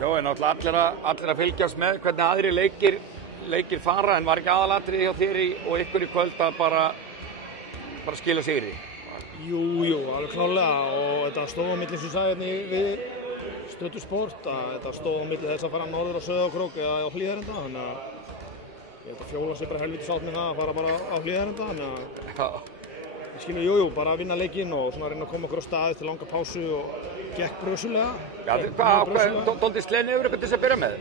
Já, en náttúrulega allir að fylgjast með hvernig aðri leikir fara, en var ekki aðalatriði hjá þér og ykkur í kvöld að bara skila sigri? Jú, alveg klárlega, og þetta stóð á milli sem sagði við Stötu Sport að þetta stóð á milli þess að fara norður á Sauðárkrók eða á Hlíðarenda, þannig að ég held að Fjóla sé bara helviti sátt með það að fara bara á Hlíðarenda, þannig að við skilum, bara að vinna leikinn og svona reyna að koma okkur á staði til langa pásu og gekk brösulega. Já, dálítið slenið yfir eitthvað til þess að byrja með?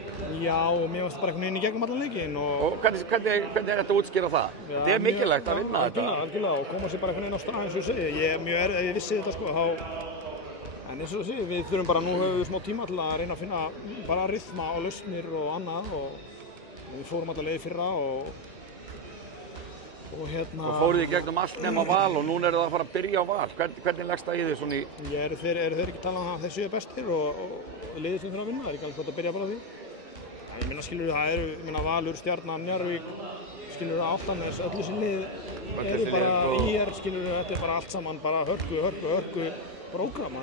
Já, og mér varst bara einhvern veginn í gegnum allan leikinn. Og hvernig er þetta að útskýra það? Þetta er mikilvægt að vinna þetta. Algjörlega, og koma sér bara einhvern veginn á stað eins og ég segi. Ef ég vissi þetta sko, en eins og það sé, við þurfum bara, nú höfum við smá tíma til að reyna að finna bara rytma og lausnir og annað og við fórum alla leið fyrra og fóruð í gegnum allt nema Val og núna eru það að fara að byrja á Val. Hvernig leggst það í þig svona í? Eru þeir ekki talað um það að þeir séu bestir og liðið sem þurfa að vinna, það er ekki alveg gott að byrja bara á því. Ég minna skilur það eru, Valur, Stjarnan, Njarðvík, skilur það Álftanes, öllu sem lið eru bara ÍR, skilur þetta er bara allt saman, bara hörku prógram,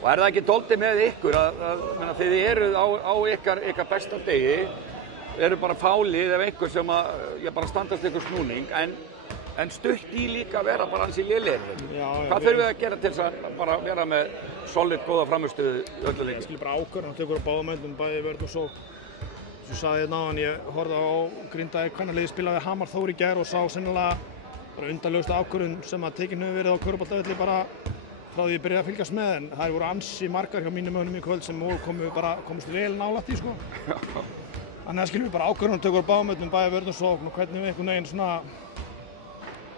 Og er það ekki dálítið með ykkur að þið eruð á ykkar besta degi, eru bara fálið ef einhver sem bara standast ykkur snúning, en stutt í líka að vera bara hans í lélegir. Hvað þurfum við að gera til þess að bara vera með solid, góða frammistöðu í öllu leikinn? Ég skilur bara ákvörðun að tekur á báðum endum, bæði vörn og sókn. Svo sagði ég náðan, ég horfði á Grindavík kvennaliðið spila við Hamar Þór í gær og sá sennilega bara undarlegustu ákvörðun sem að tekin hefur verið á körfuboltavelli bara frá því ég byrjaði að fylgjast með, en það voru ansi margar hjá mínum mönnum í kvöld sem komust vel nálægt í sko. Þannig að skilum við bara ákvörðunum tökur á báðum bæði vörn og sókn og hvernig við einhvern veginn svona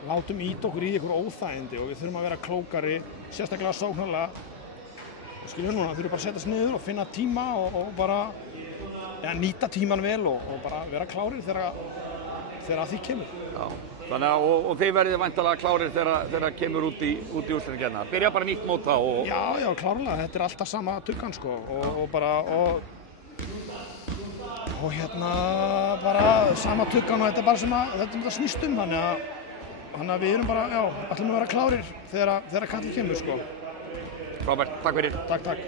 látum ít okkur í einhver óþægindi og við þurfum að vera klókari, sérstaklega sóknarlega. Skilum við núna, þurfum bara að setjast niður og finna tíma og bara nýta tíman vel og bara vera klárir þegar því kemur. Já, þannig að og þið verðið væntanlega klárir þegar kemur út í úrslitakeppnina. Byrja bara nýtt mót þá og... Já, klárlega, þetta er alltaf sama tuggan sko og bara sama tuggan og þetta er bara sem þetta snýst þannig að við erum bara, ætlum að vera klárir þegar kallið kemur sko. Frábært, takk fyrir. Takk.